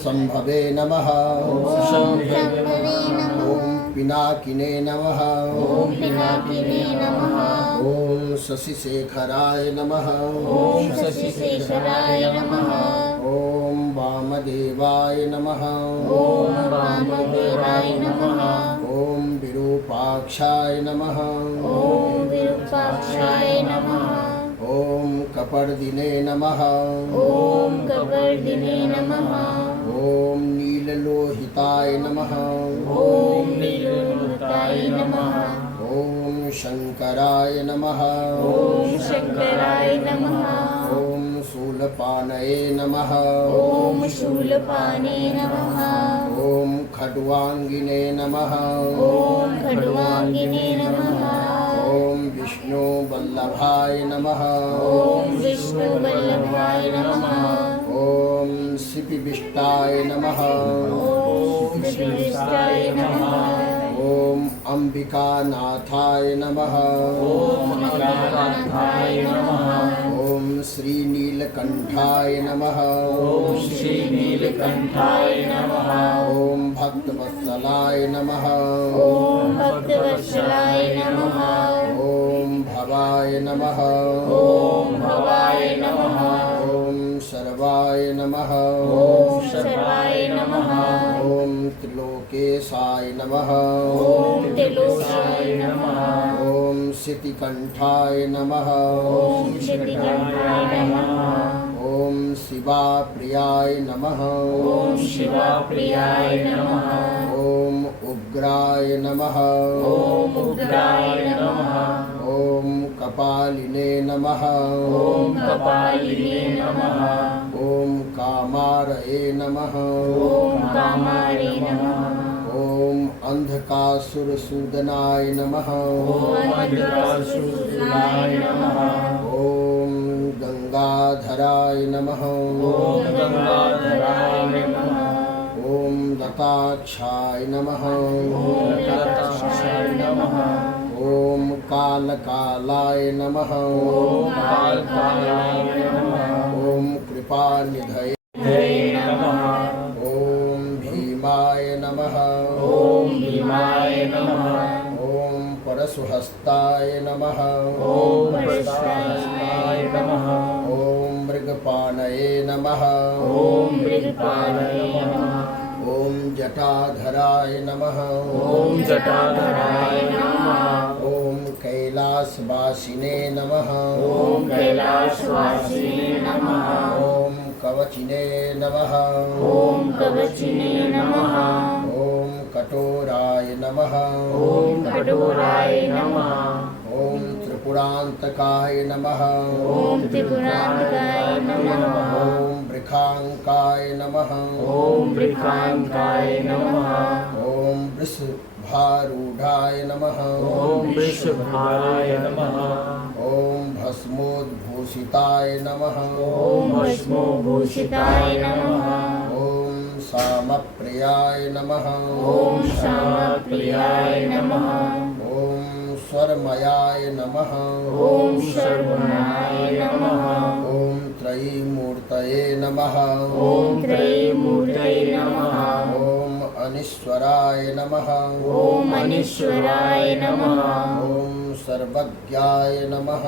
संभवे नमः। शंभवे नमः। ओम पिनाकिने नमः। ओम पिनाकिने नमः। ओम शशिशेखराय नमः। ओम शशिशेखराय नमः। ओम वामदेवाय नमः। ओम वामदेवाय नमः। ओम विरूपाक्षाय नमः। ओम विरूपाक्षाय नमः। ओम कपर्दिने नमः। ओम कपर्दिने नमः। ओम नीललोहिताय नमः। ओम नीललोहिताय नमः। ओम शंकराय नमः। ओम शंकराय नमः। ओम शूलपाणये नमः। ओम शूलपाणे नमः। ओम खड्वांगिने नमः। ओम खड्वांगिने नमः। ओम विष्णु वल्लभाय नमः। ओम विष्णु वल्लभाय नमः। ओम शिपिविष्टाय नमः। ओम शिविष्टाय नमः। ओम अंबिकानाथाय नमः। ओम अंबिकानाथाय नमः। ओम श्रीनीलकंठाय नमः। ओम श्रीनीलकंठाय नमः। ओम भक्तवत्सलाय नमः। ओम भक्तवत्सलाय नमः। ओम भवाय नमः। ओम भवाय नमः। ओम सर्वाय नमः। ओम सर्वाय नमः। ओम त्रिलोकेशाय नमः। ओम त्रिलोकाय नमः। ओम शितिकंठाय नमः। ओम शितिकंठाय नमः। ओम शिवाप्रियाय नमः। ओम शिवाप्रियाय नमः। ओम उग्राय नमः। ओम उग्राय नमः। ओम कपालिने नमः। ओम कपालिने नमः। ओम कामारये नमः। ओम कामारे नमः। ओम अंधकासुरसूदनाय नमः। ओम अंधकासुराय नमः। ओम गंगाधराय नमः। ओम गंगाधराय नमः। ओम लताक्षाय नमः। ओम लताक्षाय नमः। ओम कालकालाय नमः। ओम कालकालाय नमः। ओम कृपानिधये नमः। ओम भीमाय नमः। ओम भीमाय नमः। ओम परशुहस्ताय नमः। ओम परशुराय नमः। ओम मृगपाणये नमः। ओम मृगपाणये नमः। ओम जटाधराय नमः। ओम जटाधराय नमः। ओम कैलासवासिने नमः। ओम कैलासवासिने नमः। ओम कवचिने नमः। ओम कवचिने नमः। ओम कठोराय नमः। ओम कठोराय नमः। ओम त्रिपुरांतकाय नमः। ओम त्रिपुरांतकाय नमः। ओम वृखांकाय नमः। ओम वृखांकाय नमः। ओम वृषभारूढ़ाय नमः। ओम वृषभाय नमः। ओम भस्मोद्भूषिताय नमः। ओम भस्मोभूषिताय नमः। ओम सामप्रियाय नमः। ओम श्यामप्रियाय नमः। ओम स्वरमयाय नमः। ओम सर्वमयाय नमः। ओम त्रयीमूर्तये नमः। ओम त्रयीमूर्तये नमः। ओम अनीश्वराय नमः। ओम अनीश्वराय नमः। ओम सर्वज्ञाय नमः।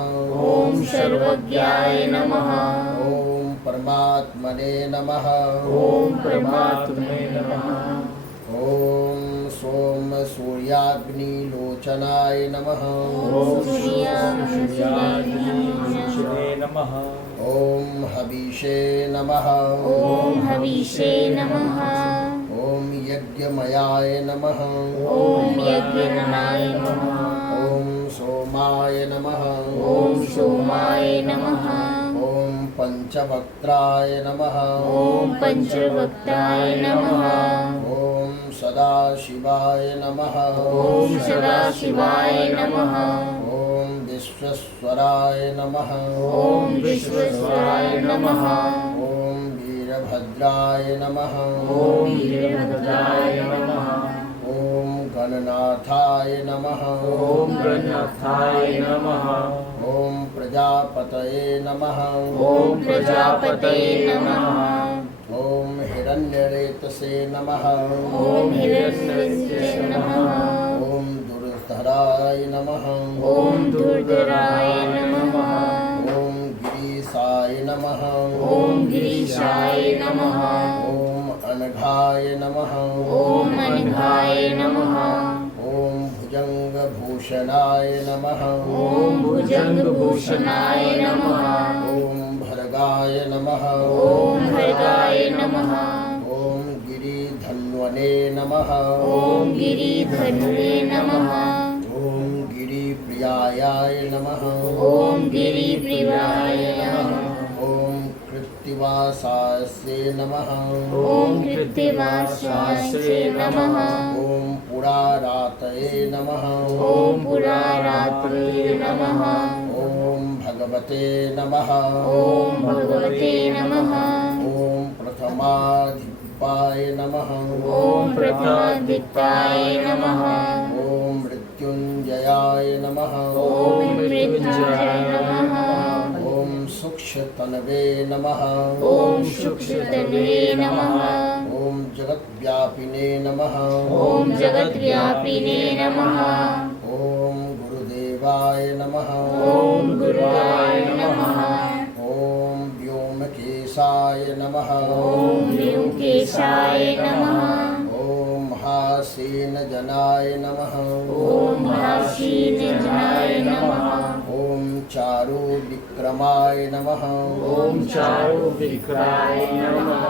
ओम सर्वज्ञाय नमः। ओम परमात्मने नमः। ओम परमात्मने नमः। ओम सोम सूर्याग्निलोचनाय नमः। ओम सूर्याय नमः। ओम हविषे नमः। ओम हविषे नमः। ओम यज्ञमयाय नमः। ओम यज्ञमयाय नमः। ओम सोमाय नमः। ओम सोमाय नमः। ओम पंचवक्त्राय नमः। ओम पंचवक्त्राय नमः। ओम सदाशिवाय नमः। ओम सदाशिवाय नमः। ओम विश्वेश्वराय नमः। ओम विश्वेश्वराय नमः। ओम वीरभद्राय नमः। ओम वीरभद्राय नमः। ओम गणनाथाय नमः। ओम गणनाथाय नमः। ओम प्रजापतये नमः। ओम प्रजापतये नमः। ॐ हिरण्यरेतसे नमः ॐ हिरण्यरेतसे नमः ॐ दुर्धराय नमः ॐ दुर्धराय नमः ॐ गिरीशाय नमः ॐ गिरीशाय नमः ॐ अनघाय नमः ॐ अनघाय नमः ॐ भुजङ्गभूषणाय नमः ॐ भुजङ्गभूषणाय नमः ॐ भर्गाय नमः ॐ भर्गाय नमः ॐ गिरिधन्वने नमः ॐ गिरिधन्वे नमः ॐ गिरिप्रियाय नमः ॐ गिरिप्रियाय नमः ॐ कृत्तिवासास्ये नमः ॐ कृत्तिवासास्ये नमः ॐ पुरारातये नमः ॐ पुरारात्रे नमः ॐ भगवते नमः ॐ भगवते नमः ॐ प्रथमाधिपाय नमः ॐ प्रथमादित्याय नमः ॐ मृत्युञ्जयाय नमः ॐ मृत्युञ्जयाय नमः ॐ सूक्ष्मतनवे नमः ॐ सूक्ष्मतनवे नमः ॐ जगद्व्यापिने नमः ॐ जगद्व्यापिने नमः ॐ गुरुदेवाय नमः ॐ गुरुवाय नमः ॐ व्योमकेशाय नमः ॐ व्योमकेशाय नमः ॐ महासेनजनाय नमः ॐ महासीनजनाय नमः ॐ चारुविक्रमाय नमः ॐ चारुविक्राय नमः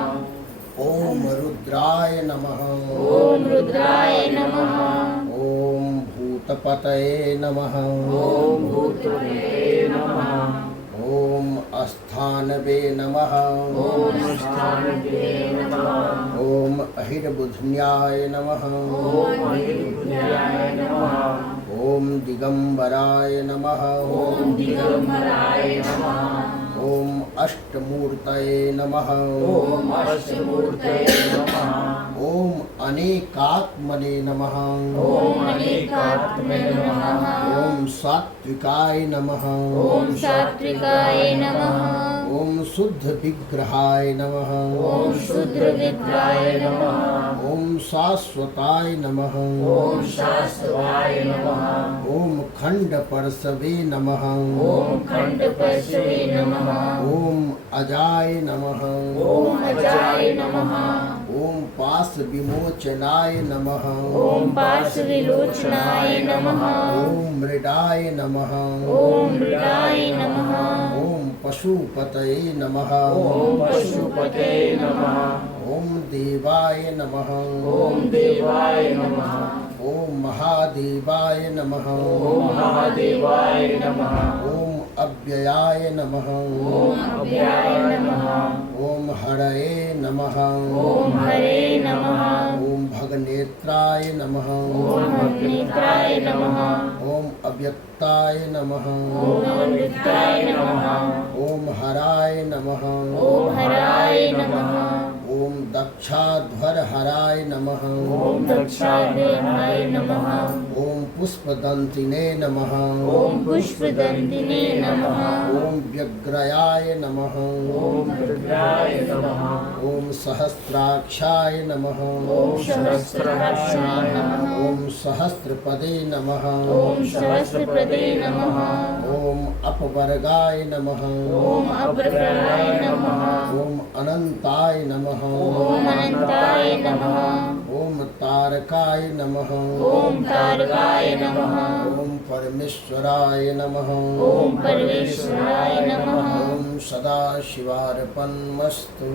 ॐ रुद्राय नमः ॐ रुद्राय नमः ॐ भूतपतये नमः ॐ भूतपतये नमः ॐ अस्थानवे नमः ॐ स्थानवे नमः ॐ अहिर्बुध्न्याय नमः ॐ अहिर्बुद्ध्याय नमः ॐ दिगम्बराय नमः ॐ दिगम्बराय नमः ॐ अष्टमूर्तये नमः ॐ अष्टमूर्तये नमः ॐ अनेकात्मने नमः ॐ अनेकात्मे नमः ॐ सात्विकाय नमः ॐ सात्विकाय नमः ॐ शुद्धविग्रहाय नमः ॐ शुद्धविग्रहाय नमः ॐ शाश्वताय नमः ॐ शाश्वताय नमः ॐ खण्डपर्शवे नमः ॐ खण्डपर्शवे नमः ॐ अजाय नमः ॐ अजाय नमः ॐ पाशविमोचनाय नमः ॐ पार्श्वविलोचनाय नमः ॐ मृडाय नमः ॐ मृगाय नमः ॐ पशुपतये नमः ॐ पशुपते नमः ॐ देवाय नमः ॐ देवाय नमः ॐ महादेवाय नमः ॐ महादेवाय नमः ॐ अव्ययाय नमः ॐ अव्याय नमः ॐ हरये नमः ॐ हरे नमः ॐ भगनेत्राय नमः ॐ अग्नित्राय नमः ॐ अव्यक्ताय नमः ॐ अमृताय नमः ॐ हराय नमः ॐ हराय नमः ॐ दक्षाध्वरहराय नमः ॐ दक्षाध्वराय नमः ॐ पुष्पदन्तिने नमः ॐ पुष्पदन्तिने नमः ॐ व्यग्रयाय नमः ॐ रुद्राय नमः ॐ सहस्राक्षाय नमः ॐ सहस्राक्षाय नमः ॐ सहस्रपदे नमः ॐ सहस्रपदे नमः ॐ अपवर्गाय नमः ॐ अप्रभराय नमः ॐ अनन्ताय नमः ॐ अनन्ताय नमः ॐ तारकाय नमः ॐ तारकाय नमः ॐ परमेश्वराय नमः ॐ परमेश्वराय नमः ॐ सदाशिवार्पणमस्तु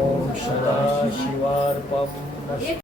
ॐ सदाशिवार्पणमस्तु।